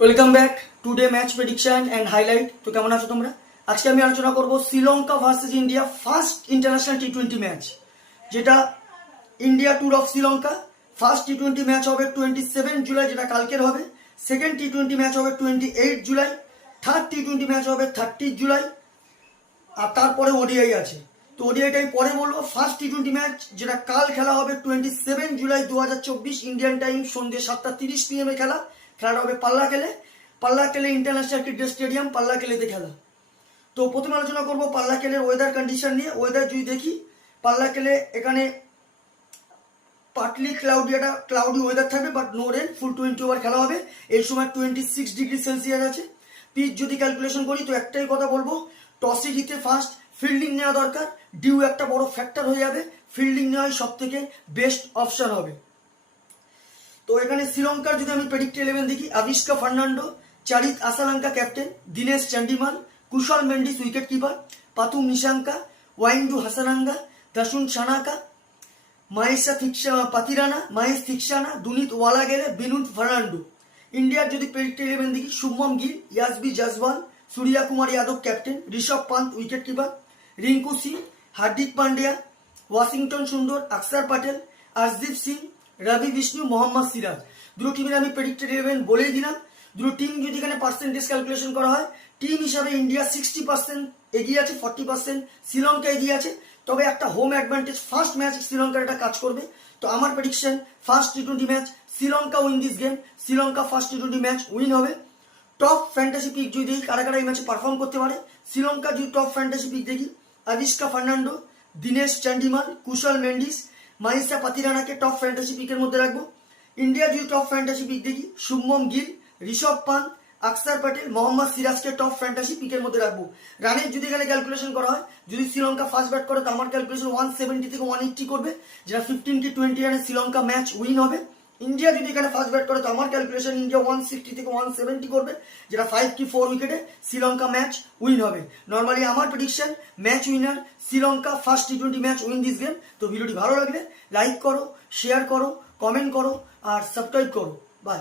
Welcome back today match prediction and highlight. তো কেমন আছো তোমরা? আজকে আমি আলোচনা করব Sri Lanka versus India first international টি-20 ম্যাচ, যেটা India tour of Sri Lanka. First টি-20 ম্যাচ হবে 27 জুলাই, যেটা কালকের হবে। সেকেন্ড টি-20 ম্যাচ হবে 28 জুলাই। থার্ড টি-20 ম্যাচ হবে 30 জুলাই। আর তারপরে ওডিআই আছে, তো ওডিআইটাই পরে বলবো। ফার্স্ট টি-20 ম্যাচ যেটা কাল খেলা হবে 27 জুলাই 2024 ইন্ডিয়ান টাইম সন্ধ্যে 7:30 PM খেলাটা হবে পাল্লাকেলে ইন্টারন্যাশনাল ক্রিকেট স্টেডিয়াম, পাল্লাকেলেতে খেলা। তো প্রথমে আলোচনা করবো পাল্লাকেলের ওয়েদার কন্ডিশন নিয়ে। ওয়েদার যদি দেখি, পাল্লাকেলে এখানে পার্টলি ক্লাউডি ওয়েদার থাকবে, but no rain. Full 20 over খেলা হবে। এই সময় 26 ডিগ্রি সেলসিয়াস আছে। পিচ যদি ক্যালকুলেশন করি তো একটাই কথা বলবো, টসে জিতে ফার্স্ট ফিল্ডিং নেওয়া দরকার। ডিউ একটা বড় ফ্যাক্টর হয়ে যাবে, ফিল্ডিং নেওয়াই সব থেকে বেস্ট অপশন হবে। তো এখানে শ্রীলঙ্কার যদি আমি প্রেডিক্ট 11 দেখি, Avishka Fernando, Charith Asalanka captain, Dinesh Chandimal, Kusal Mendis wicketkeeper, Pathum Nissanka, Wanindu Hasaranga, Dasun Shanaka, Maheesh Theekshana, Dunith ওয়ালাগেরে, বিনুত ফার্নান্ডো। ইন্ডিয়ার যদি প্রেডিক্ট 11 দেখি, Shubman Gill, Yashasvi Jaiswal, Suryakumar Yadav captain, Rishabh Pant wicketkeeper, Rinku Singh, Hardik Pandya, Washington Sundar, Axar Patel, Arshdeep Singh, রবি বিষ্ণু, মোহাম্মদ সিরাজ। দুটো টিমের আমি প্রেডিক্টেড 11 বলেই দিলাম। দুটো টিম যদি এখানে পার্সেন্টেজ ক্যালকুলেশন করা হয়, টিম হিসাবে ইন্ডিয়া 60% এগিয়ে আছে, 40% শ্রীলঙ্কা এগিয়ে আছে। তবে একটা হোম অ্যাডভান্টেজ, ফার্স্ট ম্যাচ শ্রীলঙ্কার একটা কাজ করবে। তো আমার প্রেডিকশন ফার্স্ট টি-20 match Sri Lanka win this game. Sri Lanka first টি-20 ম্যাচ উইন হবে। টপ ফ্যান্টাসি পিক যদি দেখি কারা কারা এই ম্যাচে পারফর্ম করতে পারে, শ্রীলঙ্কা যদি টপ ফ্যান্টাসি পিক দেখি, Avishka Fernando, Dinesh Chandimal, Kusal Mendis, Matheesha পাতিরানাকে top fantasy পিকের মধ্যে রাখবো। ইন্ডিয়া যদি টপ ফ্যান্টাসি পিক দেখি, শুভম গিল, ঋষভ পান্ত, অক্ষর প্যাটেল, মোহাম্মদ সিরাজকে টপ ফ্যান্টাসি পিকের মধ্যে রাখবো। রানের যদি এখানে ক্যালকুলেশন করা হয়, যদি শ্রীলঙ্কা ফার্স্ট ব্যাট করে তো আমার ক্যালকুলেশন 170 থেকে 180 করবে, যেটা 15-20 রানে শ্রীলঙ্কা ম্যাচ উইন হবে। ইন্ডিয়া যদি এখানে ফার্স্ট ব্যাট করে তো আমার ক্যালকুলেশন ইন্ডিয়া 160 থেকে 170 করবে, যেটা 5-4 উইকেটে শ্রীলঙ্কা ম্যাচ উইন হবে। নর্মালি আমার prediction match winner Sri Lanka first টি-20 ম্যাচ উইন দিস গেম। তো ভিডিওটি ভালো লাগলে লাইক করো, শেয়ার করো, কমেন্ট করো আর সাবস্ক্রাইব করো। বাই।